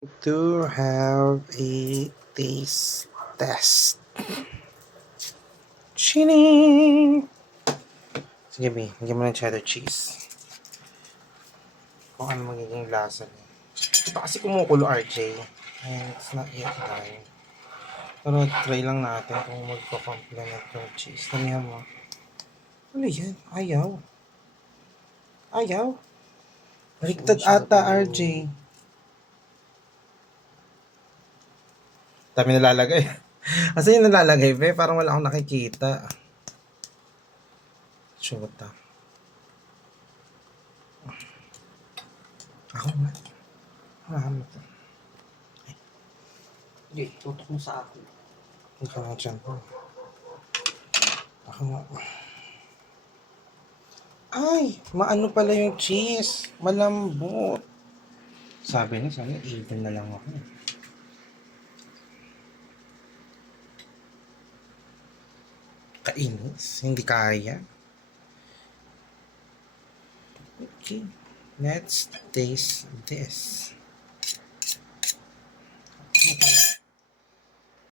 To have a taste test. Chining! Sige, B. Lagyan mo ng cheddar cheese. Kung ano magiging lasa niya. Ito kasi kumukulo, RJ. And it's not yet done. Pero try lang natin kung magpa-complement yung cheese. Tanihan mo. Ano yan? Ayaw. Ayaw. Baliktad ata, RJ. Dami nalalagay. Asa yung nalalagay, be? Parang wala akong nakikita. Shota. Ako nga. Ano to? Hindi, tutok mo sa akin. Ito nga dyan. Ako nga. Ay! Maano pala yung cheese? Malambot. Sabi niya, sana even na lang ako. Kainis. Hindi kaya. Okay. Let's taste this.